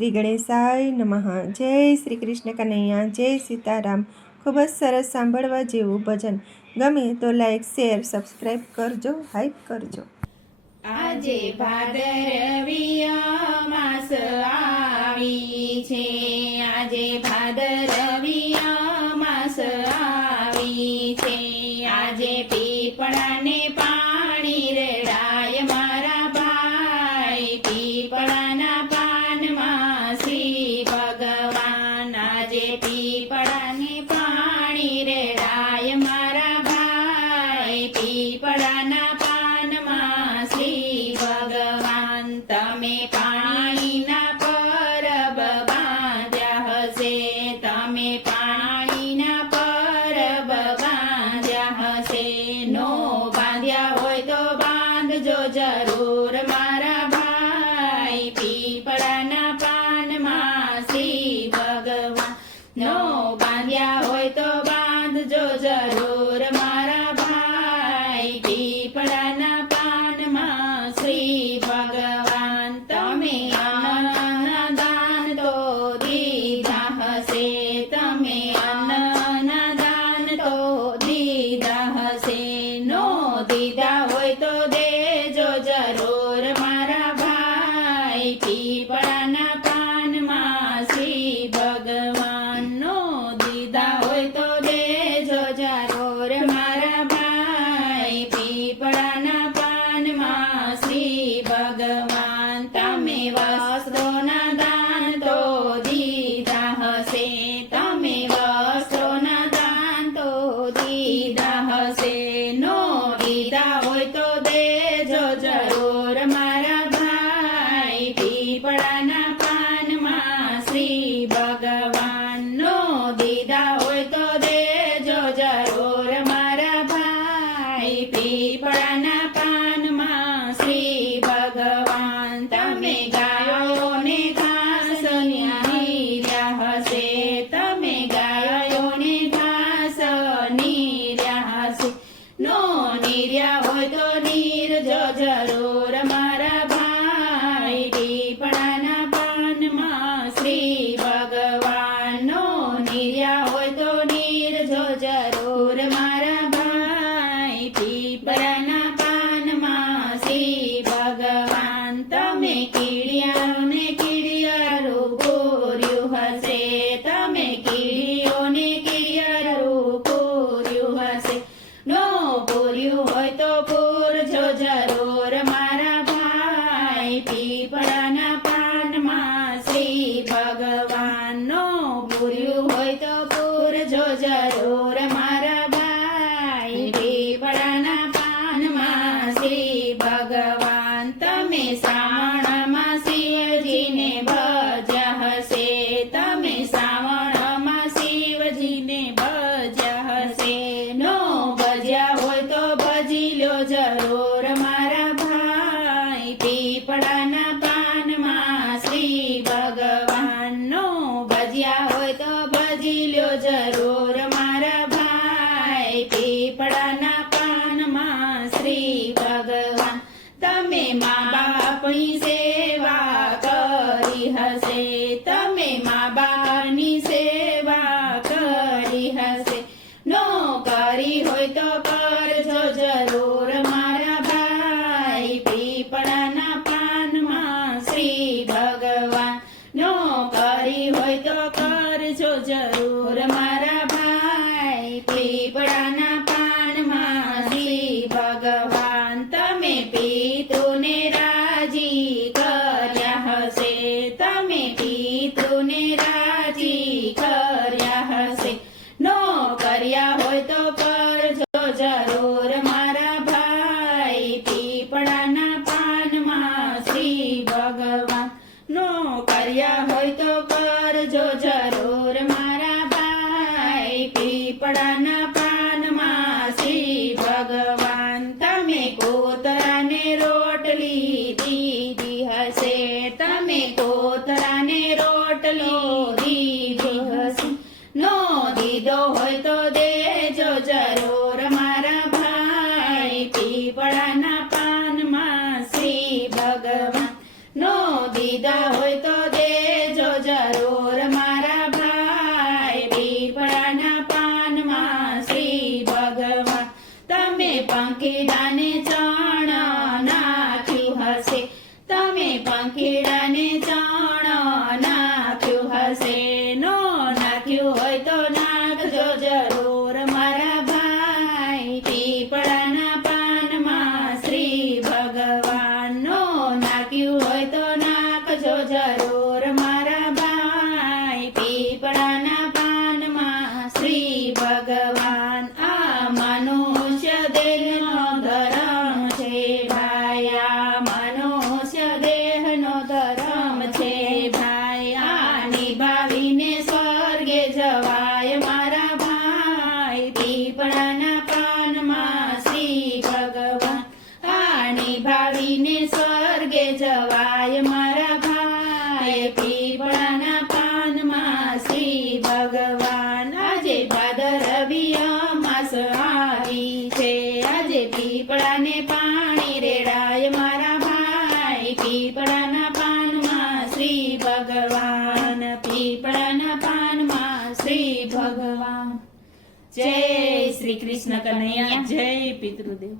શ્રી ગણેશાય નમઃ। જય શ્રી કૃષ્ણ કનૈયા, જય સીતારામ। ખૂબ જ સરસ સાંભળવા જેવું ભજન। ગમે તો લાઈક, શેર, સબસ્ક્રાઈબ કરજો, હાઈપ કરજો। આજે ભાદરવી અમાસ આવી છે, આજે ભાદરવી અમાસ આવી છે। આજે પીપળાને પાણી રેડાય મારા ભાઈ, પીપળાના પાનમાં શ્રી ભગવાન। આજે પીપળાને પાણી રેડાય મારા ભાઈ, પીપળાના પાનમાં શ્રી ભગવાન। તમે પાણીના પરબ બાંધ્યા હશે, તમે પાણીના પરબ બાંધ્યા હશે। નો બાંધ્યા હોય તો બાંધજો જરૂર મારા ભાઈ, પીપળાના પાનમાં શ્રી ભગવાન। નો બાંધ્યા હોય તો બાંધજો જરૂર મારા ભાઈ, પીપળાના પાનમાં શ્રી ભગવાન। તમે અન્નના દાન તો દીધા હશે, તમે અન્નના દાન તો દીધા હશે। નો દીધા હોય તો દેજો જરૂર મારા ભાઈ, પીપળાના પાનમાં શ્રી ભગવાન। નો દીધા હોય તો દેજો જરૂર મારા ભાઈ, પીપળાના પાનમાં શ્રી ભગવાન। તમે વસ્ત્રોના દાન તો દીધા હશે, તમે વસ્ત્રોના દાન તો દીધા હશે। નો દીધા હોય તો દેજો જરૂર મારા ભાઈ, પીપળાના પાનમાં શ્રી ભગવાન। નો દીધા હોય તો દેજો જરૂર મારા ભાઈ, પીપળાના પાનમાં શ્રી ભગવાન। તમે ગાયોને ઘાસ નીર્યા હશે, તમે ગાયોને ઘાસ નીર્યા હશે। નો નીર્યા હોય તો નીરજો જરૂર મારા ભાઈ, પીપળાના પાનમાં શ્રી ભગવાન। નો નીર્યા હોય તો નીરજો જરૂર મારા ભાઈ, પીપળાના પાનમાં શ્રી ભગવાન। તમે કીડિયાને કીડિયારું પૂર્યું હશે, તમે કીડીઓને કીડિયારું પૂર્યું હશે। નો પૂર્યું હોય તો પૂરજો જરૂર મારા ભાઈ, પીપળાના પાનમાં શ્રી ભગવાન। નો પૂર્યું હોય તો પૂરજો જરૂર મારા ભાઈ, પીપળાના પાનમાં શ્રી ભગવાન। તમે શ્રાવણમાં શિવજીને ભજ્યા હશે, તમે શ્રાવણમાં શિવજીને ભજ્યા હશે। નો ભજ્યા હોય તો ભજી લો જરૂર મારા ભાઈ, પીપળાના પાનમાં શ્રી ભગવાન। નો ભજ્યા હોય તો ભજી લો જરૂર મારા ભાઈ, પીપળાના પાનમાં શ્રી ભગવાન। તમે મા બાપની સેવા કરી હશે, તમે મા બાપની સેવા કરી હશે। નો કરી હોય તો કરજો જરૂર મારા ભાઈ, પીપળાના પાનમાં શ્રી ભગવાન। નો કરી હોય તો કરજો જરૂર મારા ભાઈ, પીપળાના પાનમાં શ્રી ભગવાન। તમે પિતૃને રાજી કર્યા હશે, તમે પિતૃને રાજી કર્યા હશે। નો કર્યા હોય તો કરજો જરૂર મારા ભાઈ, પીપળાના પાનમાં શ્રી ભગવાન। નો કર્યા હોય તો કરજો જરૂર મારા ભાઈ, પીપળાના પાનમાં શ્રી ભગવાન। તમે કોતરાને રોટલી દીધી હશે, તમે કોતરાને રોટલી દીધી હશે। નો દીધો હોય તો દેજો જરૂર મારા ભાઈ, પીપળાના પાનમાં શ્રી ભગવાન। નો દીધા હોય તો દેજો પંખીડાને ચણ નાખ્યું હશે તમે પંખીડાને ચણ નાખ્યું હશે નો નાખ્યું હોય તો નાખજો જરૂર મારા ભાઈ પીપળાના પાનમાં શ્રી ભગવાનનો નાખ્યું હોય તો નાખજો જરૂર મારા ભાઈ પીપળાના પાનમાં શ્રી ભગવાન આ મનુષ્ય દેહનો ધર્મ છે ભાઈ આ મનુષ્ય દેહનો ધર્મ છે ભાઈ આ નિભાવીને સ્વર્ગે જવાય મારા ભાઈ પીપળાના પાનમાં શ્રી ભગવાન આ નિભાવીને સ્વર્ગે જવાય મારા ભાઈ પીપળાના પાનમાં શ્રી ભગવાન આજે ભાદરવી અમાસ આવી છે આજે પીપળાને પાણી રેડાય મારા ભાઈ પીપળાના પાનમાં શ્રી ભગવાન પીપળાના પાનમાં શ્રી ભગવાન જય શ્રી કૃષ્ણ કનૈયા જય પિતૃદેવ